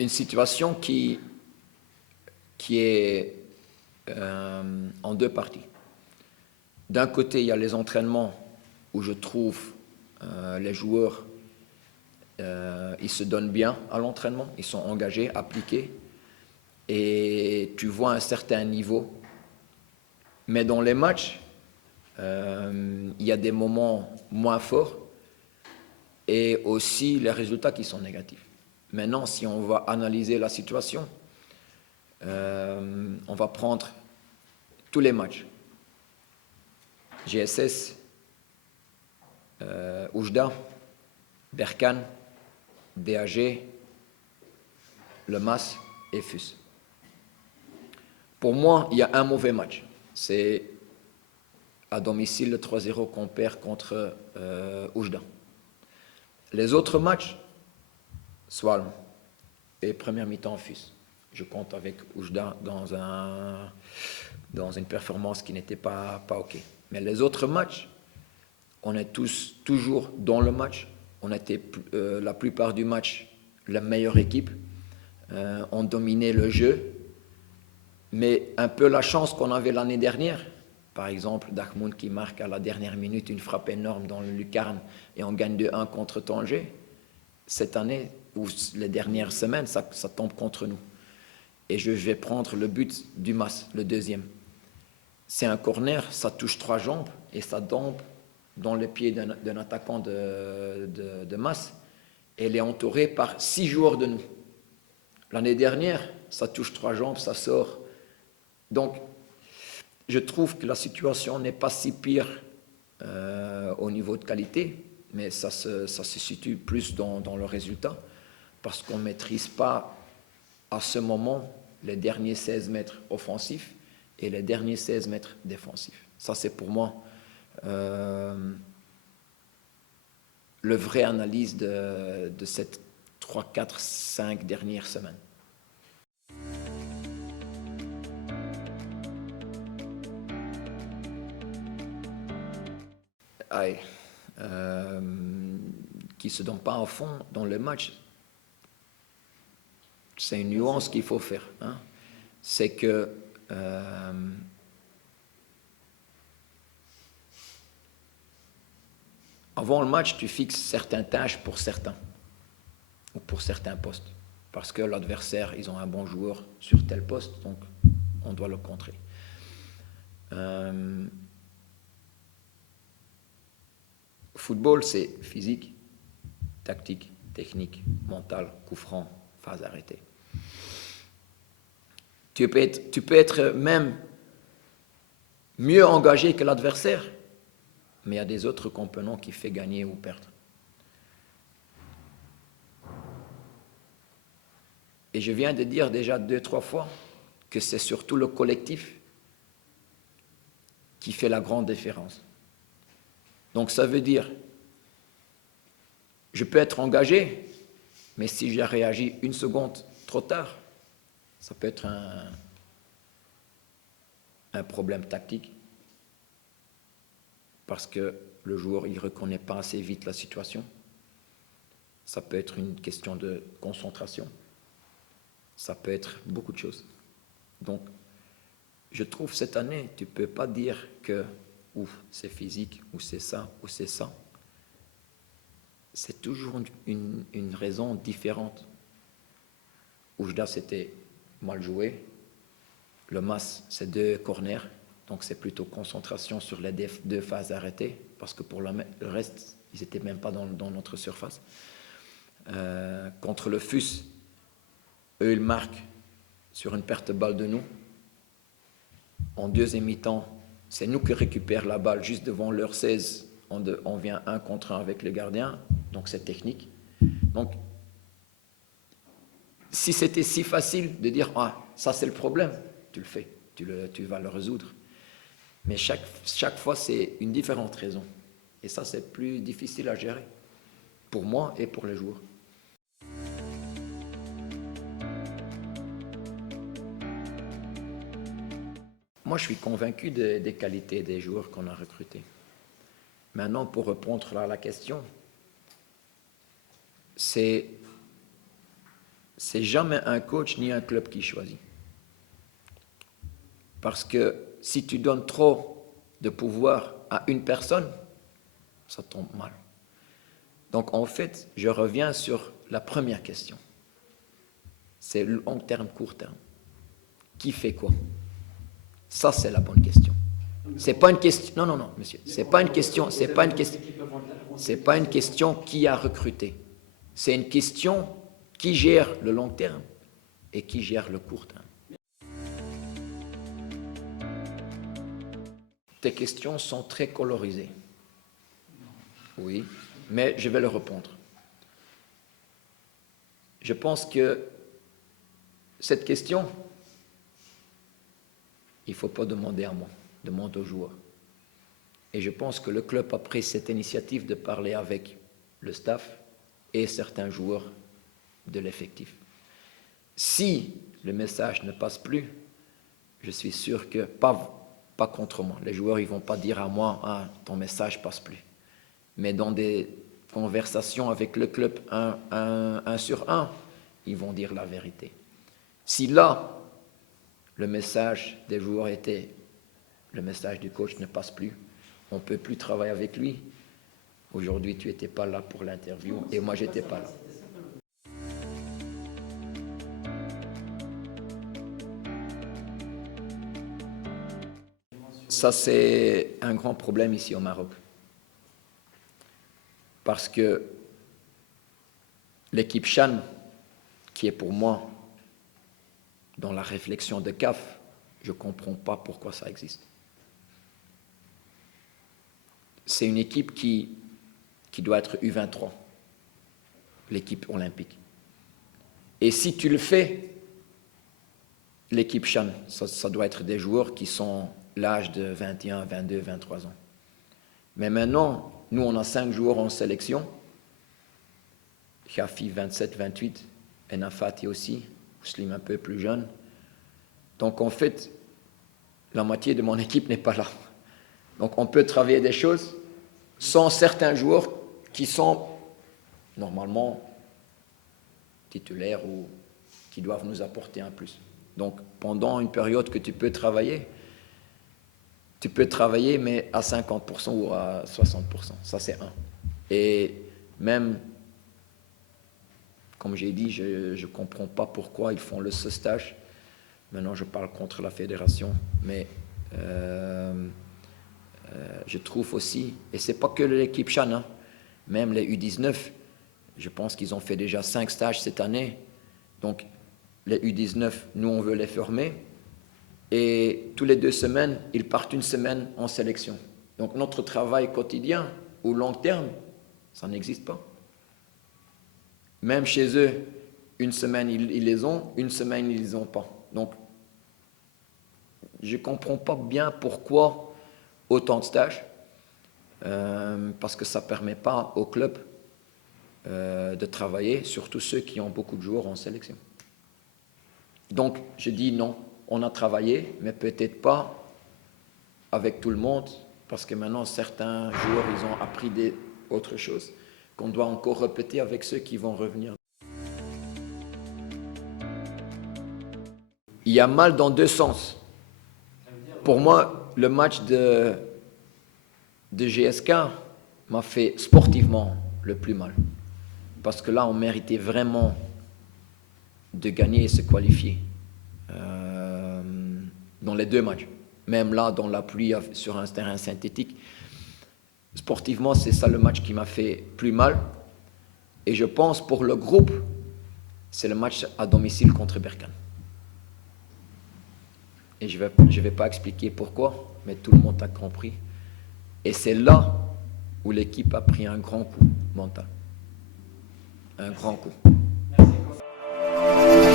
une situation qui est en deux parties. D'un côté, il y a les entraînements où je trouve les joueurs, ils se donnent bien à l'entraînement, ils sont engagés, appliqués, et tu vois un certain niveau. Mais dans les matchs, il y a des moments moins forts et aussi les résultats qui sont négatifs. Maintenant, si on va analyser la situation, on va prendre tous les matchs. GSS, Oujda, Berkane, DAG, Le Mas et FUS. Pour moi, il y a un mauvais match. C'est à domicile le 3-0 qu'on perd contre Oujda. Les autres matchs, Swalm et première mi-temps FUS. Je compte avec Oujda dans une performance qui n'était pas OK. Mais les autres matchs, on est tous toujours dans le match. On était la plupart du match la meilleure équipe. On dominait le jeu. Mais un peu la chance qu'on avait l'année dernière, par exemple, Dahmoun qui marque à la dernière minute une frappe énorme dans le lucarne et on gagne 2-1 contre Tanger. Cette année, ou les dernières semaines, ça tombe contre nous. Et je vais prendre le but du Mas, le deuxième. C'est un corner, ça touche 3 jambes et ça tombe dans le pied d'un attaquant de Mas. Et elle est entourée par 6 joueurs de nous. L'année dernière, ça touche 3 jambes, ça sort. Donc, je trouve que la situation n'est pas si pire au niveau de qualité, mais ça se situe plus dans le résultat, parce qu'on ne maîtrise pas à ce moment les derniers 16 mètres offensifs et les derniers 16 mètres défensifs. Ça, c'est pour moi le vrai analyse de ces 3, 4, 5 dernières semaines. Qui ne se donne pas à fond dans le match. C'est une nuance qu'il faut faire. Hein. C'est que avant le match, tu fixes certaines tâches pour certains ou pour certains postes. Parce que l'adversaire, ils ont un bon joueur sur tel poste, donc on doit le contrer. Football, c'est physique, tactique, technique, mental, coup franc, phase arrêtée. Tu peux être même mieux engagé que l'adversaire, mais il y a des autres composants qui font gagner ou perdre. Et je viens de dire déjà 2-3 fois que c'est surtout le collectif qui fait la grande différence. Donc ça veut dire, je peux être engagé, mais si j'ai réagi 1 seconde trop tard, ça peut être un problème tactique. Parce que le joueur, il ne reconnaît pas assez vite la situation. Ça peut être une question de concentration. Ça peut être beaucoup de choses. Donc, je trouve cette année, tu ne peux pas dire que c'est physique, ou c'est ça, ou c'est ça. C'est toujours une raison différente. Oujda, c'était mal joué. Le Mas, c'est 2 corners. Donc, c'est plutôt concentration sur les 2 phases arrêtées. Parce que pour le reste, ils n'étaient même pas dans notre surface. Contre le FUS, eux, ils marquent sur une perte de balle de nous. En deuxième mi-temps, c'est nous qui récupérons la balle juste devant leur 16. On vient 1 contre 1 avec le gardien. Donc, c'est technique. Donc, si c'était si facile de dire « Ah, ça c'est le problème », tu le fais, tu vas le résoudre. Mais chaque fois, c'est une différente raison. Et ça, c'est plus difficile à gérer, pour moi et pour les joueurs. Moi, je suis convaincu des qualités des joueurs qu'on a recrutés. Maintenant, pour répondre à la question, c'est c'est jamais un coach ni un club qui choisit. Parce que si tu donnes trop de pouvoir à une personne, ça tombe mal. Donc en fait, je reviens sur la première question. C'est long terme, court terme. Qui fait quoi? Ça, c'est la bonne question. C'est pas une question. Non, monsieur. C'est pas une question. C'est pas une question qui a recruté. C'est une question qui gère le long terme et qui gère le court terme. Tes questions sont très colorisées. Oui, mais je vais le répondre. Je pense que cette question, il ne faut pas demander à moi, demande aux joueurs. Et je pense que le club a pris cette initiative de parler avec le staff et certains joueurs de l'effectif. Si le message ne passe plus, je suis sûr que, pas contre moi, les joueurs ne vont pas dire à moi ah, ton message ne passe plus. Mais dans des conversations avec le club un sur un, ils vont dire la vérité. Si là, le message des joueurs était, le message du coach ne passe plus, on ne peut plus travailler avec lui. Aujourd'hui, tu n'étais pas là pour l'interview et moi, je n'étais pas là. Ça, c'est un grand problème ici au Maroc. Parce que l'équipe Chan, qui est pour moi dans la réflexion de CAF, je ne comprends pas pourquoi ça existe. C'est une équipe qui doit être U23, l'équipe olympique. Et si tu le fais, l'équipe Chan, ça doit être des joueurs qui sont l'âge de 21, 22, 23 ans. Mais maintenant, nous, on a 5 joueurs en sélection. Khafi, 27, 28, Enafati aussi, Muslim un peu plus jeune. Donc en fait, la moitié de mon équipe n'est pas là. Donc on peut travailler des choses sans certains joueurs qui sont normalement titulaires ou qui doivent nous apporter un plus. Donc pendant une période que tu peux travailler mais à 50% ou à 60%. Ça c'est un. Et même, comme j'ai dit, je ne comprends pas pourquoi ils font ce stage. Maintenant, je parle contre la fédération, mais je trouve aussi, et ce n'est pas que l'équipe Chan, hein, même les U19, je pense qu'ils ont fait déjà 5 stages cette année. Donc, les U19, nous, on veut les former. Et tous les 2 semaines, ils partent une semaine en sélection. Donc, notre travail quotidien ou long terme, ça n'existe pas. Même chez eux, une semaine, ils les ont, une semaine, ils ne les ont pas. Donc, je ne comprends pas bien pourquoi autant de stages, parce que ça ne permet pas au club de travailler, surtout ceux qui ont beaucoup de joueurs en sélection. Donc, je dis non, on a travaillé, mais peut-être pas avec tout le monde, parce que maintenant, certains joueurs, ils ont appris autre chose qu'on doit encore répéter avec ceux qui vont revenir. Il y a mal dans 2 sens. Pour moi, le match de GSK m'a fait sportivement le plus mal. Parce que là, on méritait vraiment de gagner et se qualifier dans les 2 matchs. Même là, dans la pluie, sur un terrain synthétique. Sportivement, c'est ça le match qui m'a fait plus mal. Et je pense pour le groupe, c'est le match à domicile contre Berkane. Et je vais pas expliquer pourquoi, mais tout le monde a compris. Et c'est là où l'équipe a pris un grand coup mental. Un grand coup. Merci.